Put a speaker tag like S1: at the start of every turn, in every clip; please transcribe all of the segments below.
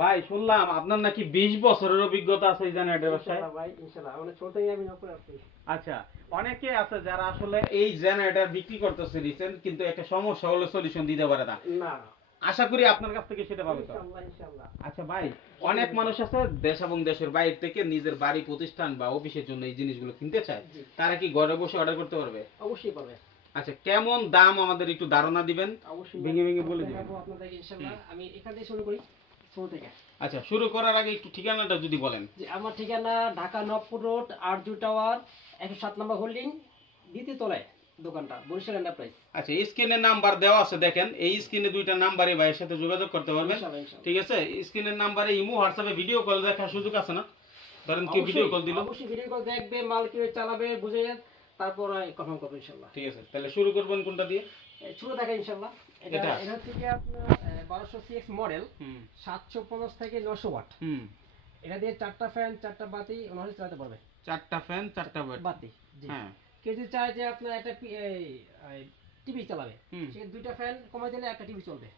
S1: ভাই শুনলাম আপনার নাকি বিশ বছরের অভিজ্ঞতা আছে এই জেনারেটর ব্যবসায়।
S2: ভাই ইনশাআল্লাহ মানে ছোট আমি নকরে আছি।
S1: আচ্ছা অনেকে আছে যারা আসলে এই জেনারেটর বিক্রি করতেছে রিসেন্ট কিন্তু একটা সমস্যা হলে সলিউশন দিতে পারে না।
S2: না।
S1: আশা করি আপনার কাছ থেকে সেটা পাবে আচ্ছা ভাই অনেক মানুষ আছে দেশ এবং দেশের বাইরে থেকে নিজের বাড়ি প্রতিষ্ঠান বা অফিসের জন্য এই জিনিসগুলো কিনতে চায়। তারা কি ঘরে বসে অর্ডার করতে পারবে?
S2: অবশ্যই পাবে
S1: আচ্ছা কেমন দাম আমাদের একটু ধারণা দিবেন?
S2: অবশ্যই
S1: ভেঙে ভেঙে বলে দিবেন।
S2: দেখাবো আপনাদেরকে ইনশাআল্লাহ আমি এখান থেকে শুরু করি। শুরু থেকে
S1: আচ্ছা শুরু করার আগে একটু ঠিকানাটা যদি বলেন।
S2: যে আমার ঠিকানা ঢাকা নবপুর রোড আরজু টাওয়ার একশো সাত নম্বর হোল্ডিং দ্বিতীয় তলায় দোকানটা বরিশাল এন্টারপ্রাইজ।
S1: আচ্ছা স্ক্রিনে নাম্বার দেওয়া আছে দেখেন এই স্ক্রিনে দুইটা নাম্বারে ভাইয়ের সাথে যোগাযোগ করতে পারবেন। ঠিক আছে স্ক্রিনের নাম্বারে ইমো হোয়াটসঅ্যাপে ভিডিও কল দেখার সুযোগ আছে না? ধরেন কেউ ভিডিও কল দিল।
S2: অবশ্যই ভিডিও কল দেখবে মাল কীভাবে চালাবে বুঝে তারপর কনফার্ম করবে ইনশাআল্লাহ।
S1: ঠিক আছে তাহলে শুরু করবেন কোনটা দিয়ে?
S2: শুরু দেখা ইনশাআল্লাহ। এটা
S1: এটা?
S2: হচ্ছে কি আপনার বারোশো সিএক্স মডেল সাতশো পঞ্চাশ থেকে নশো ওয়াট।
S1: হুম।
S2: এটা দিয়ে চারটা ফ্যান চারটা বাতি ওনারা চালাতে পারবে।
S1: চারটা ফ্যান চারটা
S2: বাতি।
S1: হ্যাঁ।
S2: কেউ যদি চায় যে আপনার একটা টিভি চালাবে সে দুইটা ফ্যান কমাই দিলে একটা টিভি চলবে।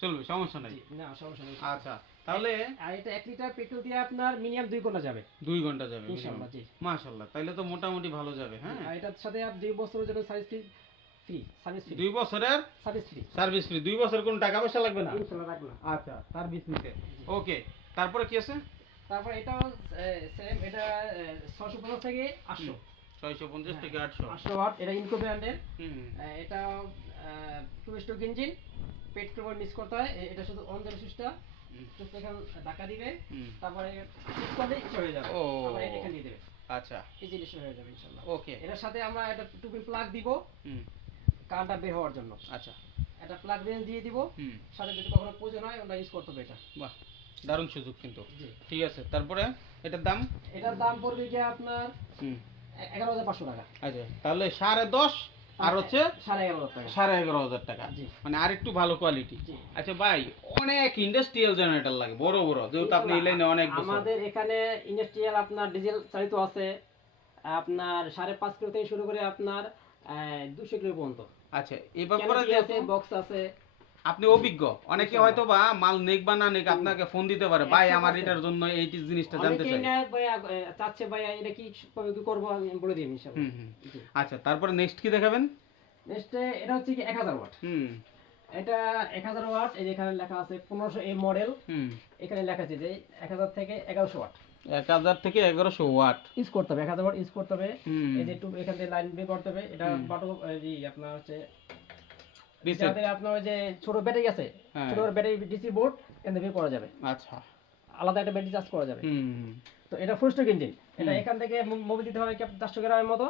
S1: চলবে সমস্যা নাই।
S2: না সমস্যা নেই
S1: আচ্ছা তাহলে
S2: আর এটা এক লিটার পেট্রোল দিয়ে আপনার মিনিমাম দুই ঘণ্টা যাবে।
S1: দুই ঘণ্টা যাবে
S2: ইনশাআল্লাহ জি।
S1: মাশাল্লাহ তাহলে তো মোটামুটি ভালো যাবে হ্যাঁ?
S2: আর এটার সাথে আপনি দুই বছরের জন্য service free free service free
S1: দুই বছরের
S2: সার্ভিস ফ্রি
S1: সার্ভিস ফ্রি দুই বছর কোনো টাকা পয়সা লাগবে না?
S2: ইনশাআল্লাহ রাখব না।
S1: আচ্ছা সার্ভিস নিতে ওকে তারপরে কি আছে?
S2: তারপর এটাও সেম এটা ছশো পঞ্চাশ থেকে আটশো।
S1: ছয়শো পঞ্চাশ থেকে আটশো।
S2: আটশো ওয়াট এটা ইনকো ব্র্যান্ডের
S1: হুম
S2: এটা two stroke engine petrol miss করতে হয় এটা শুধু অন সুইচটা সুইচটা এখানে ধাক্কা দিবে তারপরে সুইচ করলে হয়ে যাবে। আবার এটা এখানে দিয়ে দেবে।
S1: আচ্ছা।
S2: জিনিস হয়ে যাবে ইনশাআল্লাহ
S1: ওকে।
S2: এটার সাথে আমরা একটা প্লাগ দিব
S1: হুম।
S2: কারেন্টটা বের হওয়ার জন্য।
S1: আচ্ছা।
S2: একটা প্লাগ রেঞ্জ দিয়ে দিব সাথে যদি কখনো প্রয়োজন হয় ওটা ইউজ করতে হবে এটা।
S1: বাহ দারুণ সুযোগ কিন্তু। ঠিক আছে তারপরে এটার দাম?
S2: এটার দাম পড়বে গিয়ে আপনার
S1: হুম।
S2: এগারো হাজার পাঁচশো টাকা।
S1: আচ্ছা তাহলে সাড়ে দশ আর হচ্ছে
S2: সাড়ে এগারো হাজার টাকা।
S1: সাড়ে এগারো হাজার টাকা। মানে আর একটু ভালো কোয়ালিটি আচ্ছা ভাই অনেক ইন্ডাস্ট্রিয়াল জেনারেটর লাগে বড় বড়। যেহেতু আপনি লাইনে অনেক
S2: আমাদের এখানে ইন্ডাস্ট্রিয়াল আপনার ডিজেল চালিত আছে আপনার সাড়ে পাঁচ কিলো থেকে শুরু করে আপনার দুশো কিলো পর্যন্ত।
S1: আচ্ছা এই যেহেতু
S2: বক্স আছে।
S1: আপনি অভিজ্ঞ। অনেকে হয়তো বা মাল নেক বা না নেক আপনাকে ফোন দিতে পারে ভাই আমার এটার জন্য এই জিনিসটা জানতে চাই।
S2: এ, চাচ্ছে ভাইয়া এটা কি করব আমি বলে দিই ইনশাআল্লাহ
S1: আচ্ছা তারপরে নেক্সট কি দেখাবেন?
S2: নেক্সট এটা হচ্ছে কি এক হাজার ওয়াট
S1: হুম।
S2: এটা এক হাজার ওয়াট এই যে এখানে লেখা আছে পনেরোশো এই মডেল
S1: হুম।
S2: এখানে লেখা আছে যে এক হাজার থেকে এগারোশো ওয়াট
S1: এক হাজার থেকে এগারোশো ওয়াট
S2: ইউজ করতে হবে এক হাজার ওয়াট ইউজ করতে হবে। এই যে একটু এখান থেকে লাইন বের করতে হবে এটা। বাটো আপনার হচ্ছে। যাদের আপনার ওই যে ছোট ব্যাটারি আছে
S1: হ্যাঁ।
S2: ছোট ব্যাটারি ডিসি বোর্ড এখান থেকে করা যাবে।
S1: আচ্ছা।
S2: আলাদা একটা ব্যাটারি চার্জ করা যাবে। তো এটা ফুল স্টক ইঞ্জিন এটা এখান থেকে মোবিল দিতে হয় চারশো গ্রামের মতো।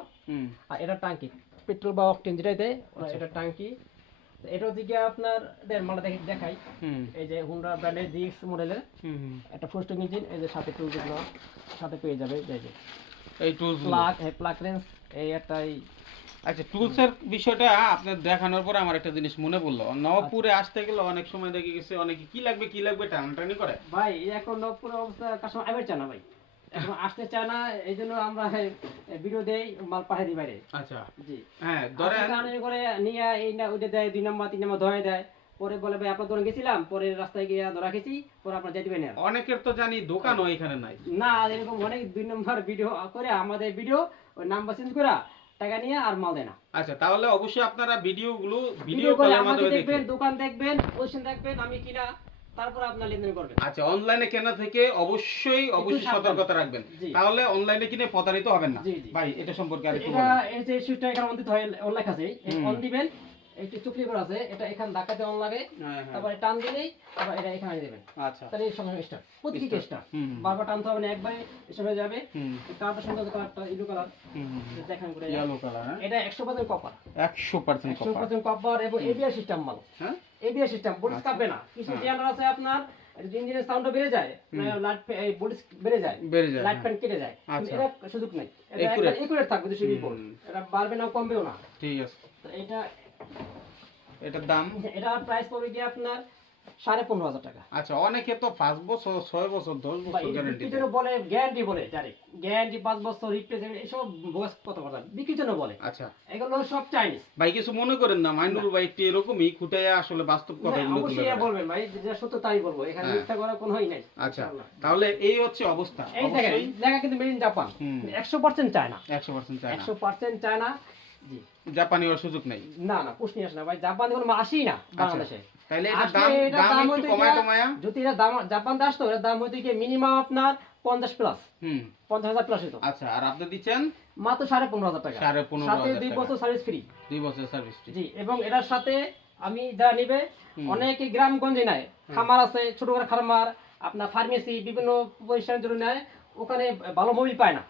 S2: আর এটা টাঙ্কি পেট্রোল বা অকটেন যেটাই দেয়
S1: আচ্ছা।
S2: এটা টাঙ্কি এটা হচ্ছে আপনার মালটা দেখে দেখাই। এই যে হুন্ডা ব্র্যান্ডের জিএক্স মডেলের। একটা ফুল স্টক ইঞ্জিন এই যে সাথে টুল সাথে পেয়ে যাবে এই যে।
S1: এই টুলস
S2: প্লাগ প্লাগ রেঞ্জ এই একটা এই
S1: আচ্ছা টুলসের বিষয়টা আপনার দেখানোর পরে আমার একটা জিনিস মনে পড়ল। নবপুরে আসতে গেলে অনেক সময় দেখে গেছে অনেকে কি লাগবে কি লাগবে টানাটানি করে।
S2: ভাই এখন নবপুর অবস্থা কাস্টমার আবার চায় না ভাই। এখন আসতে চায় না এই জন্য আমরা ভিডিও দেই মাল পাঠিয়ে দিই বাইরে।
S1: আচ্ছা।
S2: জি।
S1: হ্যাঁ
S2: ধরেন করে নিয়ে এই না ওইটা দেয় দুই নম্বর তিন নম্বর ধরে দেয়। পরে বলে ভাই আপনার দোকানে গেছিলাম পরে রাস্তায় গিয়ে ধরা খেয়েছি পরে আপনার যেতে পারেন
S1: অনেকের তো জানি দোকানও এখানে নাই।
S2: না এরকম অনেক দুই নম্বর ভিডিও করে আমাদের ভিডিও ওই নাম্বার চেঞ্জ করে টাকা নিয়ে আর মাল দেয় না।
S1: আচ্ছা তাহলে অবশ্যই আপনারা ভিডিও গুলো ভিডিও
S2: করে আমাকে দেখবেন দোকান দেখবেন পজিশন দেখবেন আমি কিনা তারপর আপনার লেনদেন করবেন।
S1: আচ্ছা অনলাইনে কেনা থেকে অবশ্যই অবশ্যই সতর্কতা রাখবেন। তাহলে অনলাইনে কিনে প্রতারিত হবেন না। ভাই এটা সম্পর্কে আর একটু
S2: এটা এই যে সুইচটা এখানে অন দিতে হয় অন লেখা আছে অন দিবেন একটু চুকলি আছে এটা এখানে লাগে
S1: হ্যাঁ হ্যাঁ।
S2: তারপরে টান দিলেই আবার এটা এখানে দেবেন।
S1: আচ্ছা।
S2: তাহলে এই সঙ্গে স্টার্ট প্রতিটি। বারবার টানতে হবে না একবারে স্টার্ট হয়ে যাবে।
S1: হুম।
S2: কালারটা সুন্দর কালারটা ইলু কালার দেখেন করে।
S1: ইয়েলো কালার হ্যাঁ।
S2: এটা একশো পার্সেন্ট কপার
S1: একশো পার্সেন্ট
S2: একশো পার্সেন্ট কপার এবং এবিআর সিস্টেম মাল
S1: হ্যাঁ?
S2: এবিআর সিস্টেম বডিস
S1: আচ্ছা।
S2: কাঁপবে না। কিছু। চেয়ার আছে আপনার ইঞ্জিনের বেড়ে যায় লাইট এই বডিস বেড়ে যায়
S1: বেড়ে যায়
S2: লাইট। ফ্যান কেটে যায়।
S1: আচ্ছা।
S2: এটা সুযোগ নেই। এটা একুরেট থাকবে দুশো বিপদ এটা বাড়বে না কমবেও না।
S1: ঠিক আছে।
S2: তো এটা
S1: এটার দাম?
S2: এটা প্রাইস পড়বে কি আপনার সাড়ে পনেরো হাজার টাকা।
S1: আচ্ছা অনেকে তো পাঁচ বছর ছয় বছর দশ বছর গ্যারেন্টি
S2: বলে গ্যারান্টি বলে গ্যারান্টি পাঁচ বছর রিপ্লেসমেন্ট এসব বয়স কত কথা বিক্রির জন্য বলে।
S1: আচ্ছা।
S2: এগুলো সব চাইনিজ
S1: ভাই কিছু মনে করেন না মাইনুর ভাই একটু এরকমই খুঁটাইয়া আসলে বাস্তব কথা
S2: হ্যাঁ, অবশ্যই বলবেন ভাই যেটা সত্য তাই বলব। এখানে
S1: হ্যাঁ।
S2: মিথ্যা করার কোনোই নাই।
S1: আচ্ছা তাহলে এই হচ্ছে অবস্থা।
S2: এই দেখেন
S1: অবশ্যই।
S2: কিন্তু মেড ইন জাপান একশো পার্সেন্ট চায় না
S1: একশো পার্সেন্ট চায়
S2: একশো পার্সেন্ট চায় না জি
S1: জাপানি হওয়ার সুযোগ নেই।
S2: না না পুষ নিয়ে আসে না ভাই। জাপান কোনো আসেই না বাংলাদেশে।
S1: তাহলে এটা দাম দাম একটু কমায়
S2: যদি এটা দাম জাপান দাস তো এটার দাম হয়তো কি মিনিমাম আপনার পঞ্চাশ প্লাস
S1: হুম।
S2: পঞ্চাশ হাজার প্লাস হতো
S1: আচ্ছা আর আপনি দিচ্ছেন?
S2: মাত্র সাড়ে পনেরো হাজার টাকা।
S1: সাড়ে পনেরো
S2: সাথে
S1: হাজার
S2: দুই বছর সার্ভিস ফ্রি
S1: দুই বছর সার্ভিস
S2: জি এবং এটার সাথে আমি যারা নিবে। অনেকে গ্রামগঞ্জে নেয়। খামার আছে ছোট করে খামার আপনার ফার্মেসি বিভিন্ন প্রতিষ্ঠানের জন্য নেয়। ওখানে ভালো মোবিল পায় না।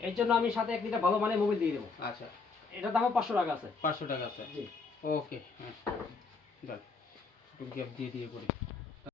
S2: এর জন্য আমি সাথে এক ভালো মানের মোবিল দিয়ে দেবো।
S1: আচ্ছা।
S2: এটার দামও পাঁচশো টাকা আছে।
S1: পাঁচশো টাকা আছে?
S2: জি।
S1: ওকে হ্যাঁ। একটু গ্যাপ দিয়ে দিয়ে করি।